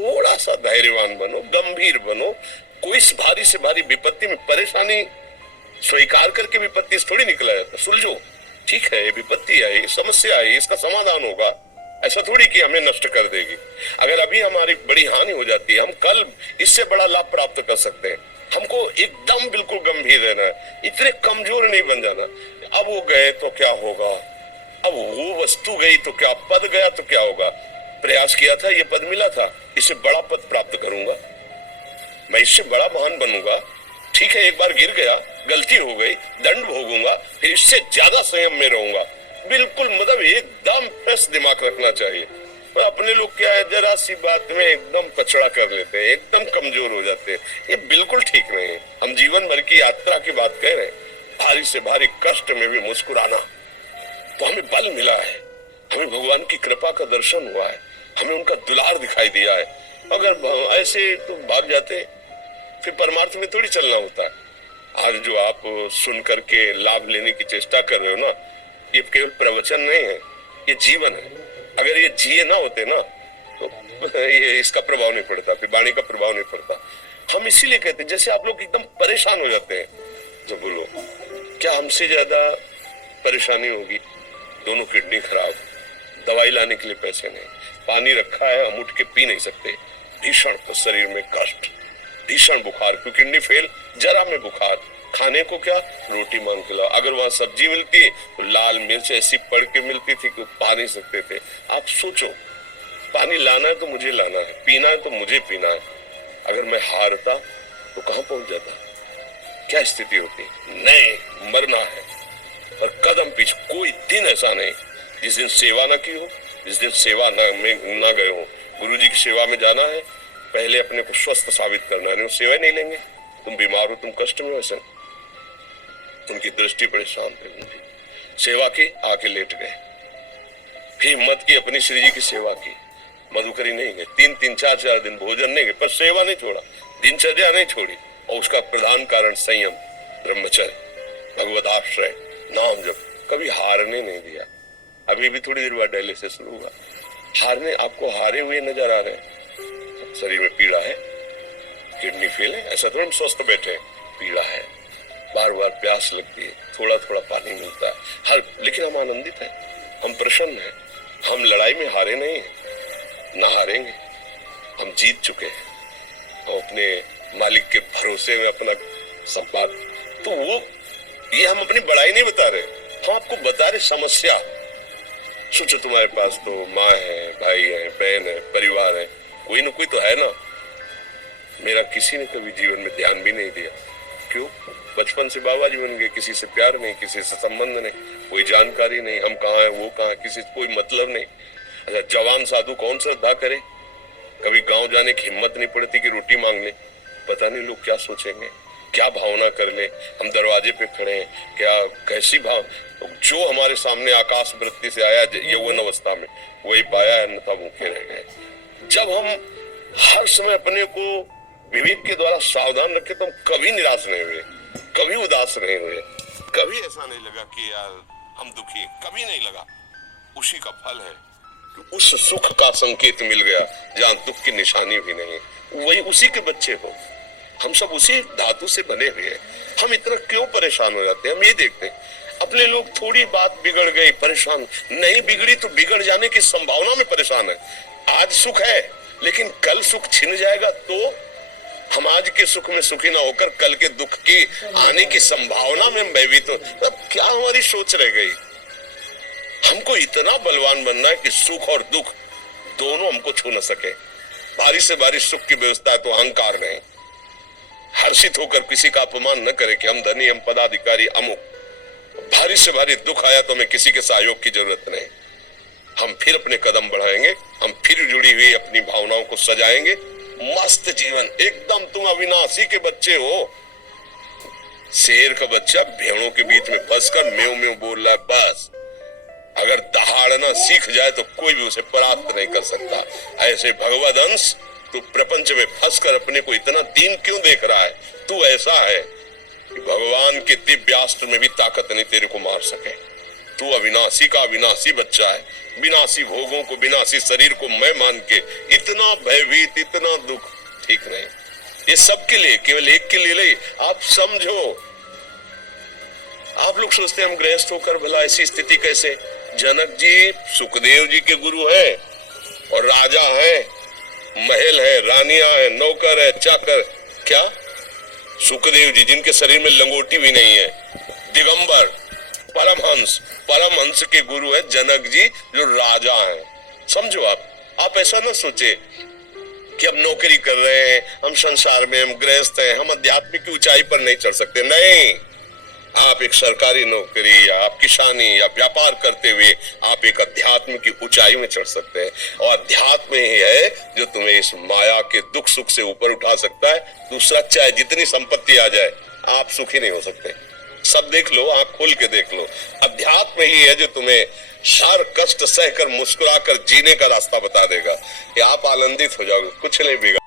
थोड़ा सा धैर्यवान बनो, गंभीर बनो। कोई भारी से भारी विपत्ति में परेशानी स्वीकार करके विपत्ति से थोड़ी निकला जाता। सुलझो, ठीक है, विपत्ति आई, समस्या आई, इसका समाधान होगा। ऐसा थोड़ी कि हमें नष्ट कर देगी। अगर अभी हमारी बड़ी हानि हो जाती है, हम कल इससे बड़ा लाभ प्राप्त कर सकते हैं। हमको एकदम बिल्कुल गंभीर रहना है, इतने कमजोर नहीं बन जाना। अब वो गए तो क्या होगा, अब वो वस्तु गई तो क्या, पद गया तो क्या होगा। प्रयास किया था, ये पद मिला था, इससे बड़ा पद प्राप्त करूंगा, मैं इससे बड़ा महान बनूंगा। ठीक है, एक बार गिर गया, गलती हो गई, दंड भोगूंगा, फिर इससे ज्यादा संयम में रहूंगा। बिल्कुल मतलब एकदम फ्रेश दिमाग रखना चाहिए। पर अपने लोग क्या है, जरा सी बात में एकदम कचड़ा कर लेते हैं, एकदम कमजोर हो जाते हैं। ये बिल्कुल ठीक नहीं है। हम जीवन भर की यात्रा की बात कह रहे हैं, भारी से भारी कष्ट में भी मुस्कुराना, तो हमें बल मिला है, हमें भगवान की कृपा का दर्शन हुआ है, हमें उनका दुलार दिखाई दिया है। अगर ऐसे तो भाग जाते, फिर परमार्थ में थोड़ी चलना होता है। आज जो आप सुन करके लाभ लेने की चेष्टा कर रहे हो ना, ये केवल प्रवचन नहीं है, ये जीवन है। अगर ये जिए ना होते ना तो ये इसका प्रभाव नहीं पड़ता, फिर वाणी का प्रभाव नहीं पड़ता। हम इसीलिए कहते हैं, जैसे आप लोग एकदम परेशान हो जाते हैं, तो बोलो क्या हमसे ज्यादा परेशानी होगी। दोनों किडनी खराब, दवाई लाने के लिए पैसे नहीं, पानी रखा है हम उठ के पी नहीं सकते, भीषण शरीर में कष्ट, भीषण बुखार, क्योंकि किडनी फेल, जरा में बुखार, खाने को क्या, रोटी मांग के लाओ। अगर वहां सब्जी मिलती तो लाल मिर्च ऐसी पड़ के मिलती थी कि पा नहीं सकते थे। आप सोचो, पानी लाना है तो मुझे लाना है, पीना है तो मुझे पीना है। अगर मैं हारता तो कहां पहुंच जाता, क्या स्थिति होती। नहीं, मरना है और कदम पीछे। कोई दिन ऐसा नहीं जिस दिन सेवा ना की हो, जिस दिन सेवा ना गए हो। गुरु जी की सेवा में जाना है, पहले अपने को स्वस्थ साबित करना है, नहीं सेवा नहीं लेंगे। तुम बीमार हो, तुम कष्ट में, वैसे उनकी दृष्टि बड़े शांत है। उनकी सेवा की, आके लेट गए, फिर हिम्मत की, अपनी श्री जी की सेवा की, मधुकरी नहीं गए, 3-3, 4-4 दिन भोजन नहीं गए, पर सेवा नहीं छोड़ा, दिनचर्या नहीं छोड़ी। और उसका प्रधान कारण संयम, ब्रह्मचर्य, भगवत आश्रय, नाम जप, कभी हारने नहीं दिया। अभी भी थोड़ी देर बाद डायलिसिस शुरू हुआ, हारने, आपको हारे हुए नजर आ रहे हैं। शरीर में पीड़ा है, किडनी फेल है, ऐसा थोड़ा हम स्वस्थ बैठे हैं, पीड़ा है, बार बार प्यास लगती है, थोड़ा थोड़ा पानी मिलता है हर, लेकिन हम आनंदित हैं, हम प्रसन्न हैं, हम लड़ाई में हारे नहीं हैं, ना हारेंगे, हम जीत चुके हैं। हम अपने मालिक के भरोसे में अपना सब बात, तो वो ये हम अपनी बड़ाई नहीं बता रहे, हम आपको बता रहे समस्या। सोचो तुम्हारे पास तो माँ है, भाई है, बहन है, परिवार है, कोई ना कोई तो है ना। मेरा किसी ने कभी जीवन में ध्यान भी नहीं दिया, क्यों? बचपन से बाबा जी बन गए, किसी से प्यार नहीं, किसी से संबंध नहीं, कोई जानकारी नहीं, हम कहाँ हैं, वो कहाँ, किसी से कोई मतलब नहीं। अच्छा, जवान साधु कौन श्रद्धा करे, कभी गांव जाने की हिम्मत नहीं पड़ती कि रोटी मांग ले। पता नहीं लोग क्या सोचेंगे, क्या भावना कर ले। हम दरवाजे पे खड़े हैं, क्या कैसी भाव, जो हमारे सामने आकाश वृत्ति से आया यौवन अवस्था में, वही पाया, अन्यथा भूखे रह गए। जब हम हर समय अपने को विवेक के द्वारा सावधान रखे तो हम कभी निराश नहीं हुए, कभी उदास नहीं हुए, कभी ऐसा नहीं लगा कि यार हम दुखी, कभी नहीं लगा। उसी का फल है कि उस सुख का संकेत मिल गया जहां दुख की निशानी भी नहीं, वही उसी के बच्चे हो। हम सब उसी धातु से बने हुए हैं। हम इतना क्यों परेशान हो जाते हैं? हम ये देखते हैं अपने लोग, थोड़ी बात बिगड़ गई परेशान, नहीं बिगड़ी तो बिगड़ जाने की संभावना में परेशान है। आज सुख है लेकिन कल सुख छिन जाएगा, तो हम आज के सुख में सुखी ना होकर कल के दुख की आने की संभावना में हम भयभीत हो। अब क्या हमारी सोच रह गई? हमको इतना बलवान बनना है कि सुख और दुख दोनों हमको छू न सके। भारी से भारी सुख की व्यवस्था है तो अहंकार नहीं, हर्षित होकर किसी का अपमान न करे कि हम धनी, हम पदाधिकारी, अमुक। भारी से भारी दुख आया तो हमें किसी के सहयोग की जरूरत नहीं, हम फिर अपने कदम बढ़ाएंगे, हम फिर जुड़ी हुई अपनी भावनाओं को सजाएंगे। मस्त जीवन, एकदम तुम अविनाशी के बच्चे हो। शेर का बच्चा भेड़ों के बीच में फंसकर म्यों म्यों बोल रहा है, बस अगर दहाड़ना सीख जाए तो कोई भी उसे परास्त नहीं कर सकता। ऐसे भगवद अंश, तू प्रपंच में फंसकर अपने को इतना दीन क्यों देख रहा है? तू ऐसा है कि भगवान के दिव्यास्त्र में भी ताकत नहीं तेरे को मार सके। तू अविनाशी का अविनाशी बच्चा है, विनाशी भोगों को, विनाशी शरीर को मैं मान के इतना भयभीत, इतना दुख ठीक नहीं। ये सबके लिए, केवल एक के लिए नहीं। आप समझो, आप लोग सोचते हैं हम गृहस्थ होकर भला ऐसी स्थिति कैसे। जनक जी सुखदेव जी के गुरु हैं और राजा हैं, महल है, रानियां है, नौकर है, चाकर। क्या सुखदेव जी जिनके शरीर में लंगोटी भी नहीं है, दिगंबर, परमहंस, परमहंस के गुरु है जनक जी जो राजा हैं। समझो आप ऐसा ना सोचे कि हम नौकरी कर रहे हैं, हम संसार में, हम गृहस्थ हैं, हम आध्यात्मिक की ऊंचाई पर नहीं चढ़ सकते। नहीं, आप एक सरकारी नौकरी या आप किसानी या व्यापार करते हुए आप एक अध्यात्म की ऊंचाई में चढ़ सकते हैं। और अध्यात्म ही है जो तुम्हें इस माया के दुख सुख से ऊपर उठा सकता है। दूसरा, चाहे जितनी संपत्ति आ जाए, आप सुखी नहीं हो सकते। सब देख लो, आंख खोल के देख लो, अध्यात्म ही है जो तुम्हें हर कष्ट सहकर मुस्कुराकर जीने का रास्ता बता देगा कि आप आनंदित हो जाओगे, कुछ नहीं बिगड़।